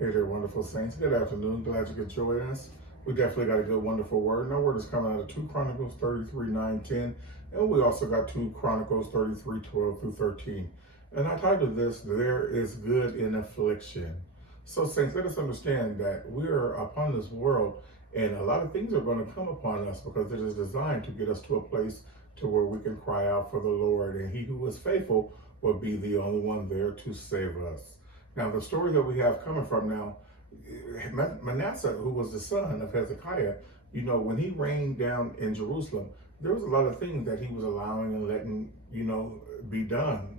Hey there, wonderful saints. Good afternoon. Glad you could join us. We definitely got a good, wonderful word. And our word is coming out of 2 Chronicles 33, 9, 10. And we also got 2 Chronicles 33, 12 through 13. And I titled this, There is Good in Affliction. So, saints, let us understand that we are upon this world, and a lot of things are going to come upon us because it is designed to get us to a place to where we can cry out for the Lord. And he who is faithful will be the only one there to save us. Now, the story that we have coming from now, Manasseh, who was the son of Hezekiah, when he reigned down in Jerusalem, there was a lot of things that he was allowing and letting, be done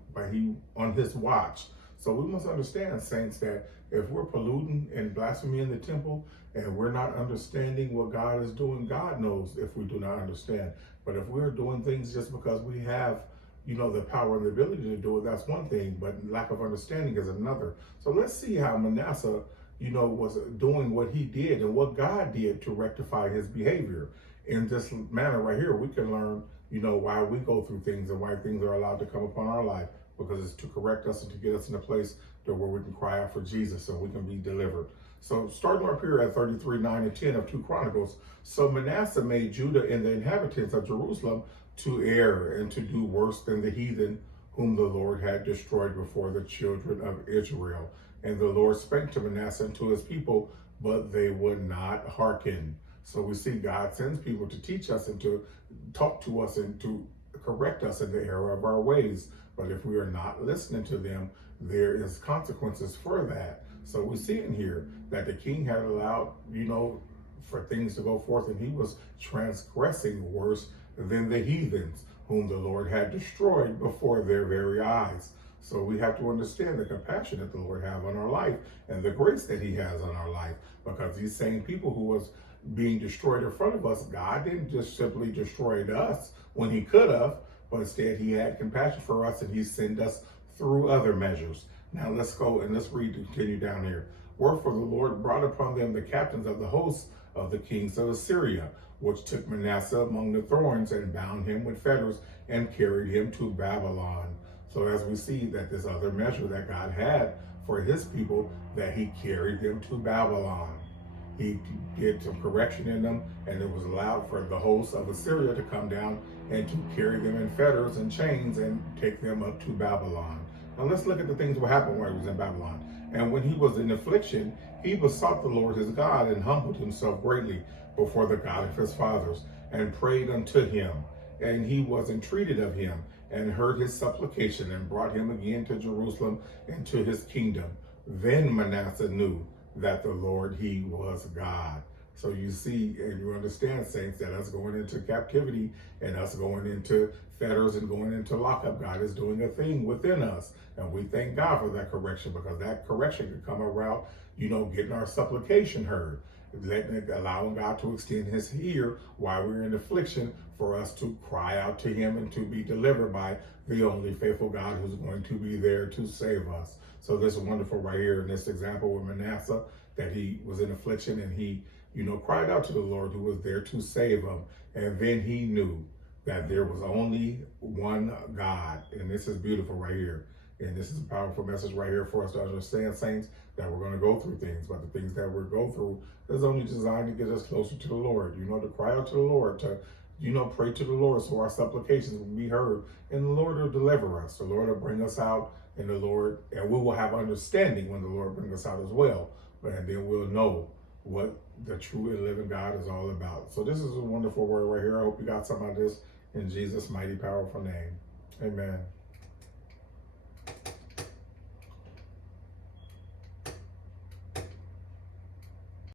on his watch. So we must understand, saints, that if we're polluting and blaspheming in the temple and we're not understanding what God is doing, God knows if we do not understand. But if we're doing things just because we have the power and the ability to do it, that's one thing, but lack of understanding is another. So let's see how Manasseh, was doing what he did and what God did to rectify his behavior. In this manner right here, we can learn, why we go through things and why things are allowed to come upon our life, because it's to correct us and to get us in a place where we can cry out for Jesus so we can be delivered. So starting up here at 33, 9, and 10 of 2 Chronicles, so Manasseh made Judah and the inhabitants of Jerusalem to err and to do worse than the heathen whom the Lord had destroyed before the children of Israel. And the Lord spake to Manasseh and to his people, but they would not hearken. So we see God sends people to teach us and to talk to us and to correct us in the error of our ways. But if we are not listening to them, there is consequences for that. So we see in here that the king had allowed, for things to go forth, and he was transgressing worse than the heathens whom the Lord had destroyed before their very eyes. So we have to understand the compassion that the Lord has on our life and the grace that he has on our life, because these same people who was being destroyed in front of us, God didn't just simply destroy us when he could have, but instead he had compassion for us and he sent us through other measures. Now let's go and let's continue down here. Wherefore the Lord brought upon them the captains of the hosts of the kings of Assyria, which took Manasseh among the thorns and bound him with fetters and carried him to Babylon. So as we see that this other measure that God had for his people, that he carried them to Babylon. He did some correction in them, and it was allowed for the host of Assyria to come down and to carry them in fetters and chains and take them up to Babylon. Now let's look at the things that happened while he was in Babylon. And when he was in affliction, he besought the Lord his God and humbled himself greatly before the God of his fathers and prayed unto him. And he was entreated of him and heard his supplication and brought him again to Jerusalem and to his kingdom. Then Manasseh knew that the Lord, he was God. So you see and you understand, saints, that us going into captivity and us going into fetters and going into lockup, God is doing a thing within us. And we thank God for that correction, because that correction could come around, getting our supplication heard, allowing God to extend his ear while we're in affliction for us to cry out to him and to be delivered by the only faithful God who's going to be there to save us. So this is wonderful right here in this example with Manasseh, that he was in affliction and he, cried out to the Lord who was there to save him. And then he knew that there was only one God. And this is beautiful right here. And this is a powerful message right here for us to understand, saints, that we're going to go through things, but the things that we go through is only designed to get us closer to the Lord, to cry out to the Lord, to, pray to the Lord so our supplications will be heard, and the Lord will deliver us. The Lord will bring us out, and we will have understanding when the Lord brings us out as well. And then we'll know what the true and living God is all about. So this is a wonderful word right here. I hope you got some of this in Jesus' mighty, powerful name. Amen.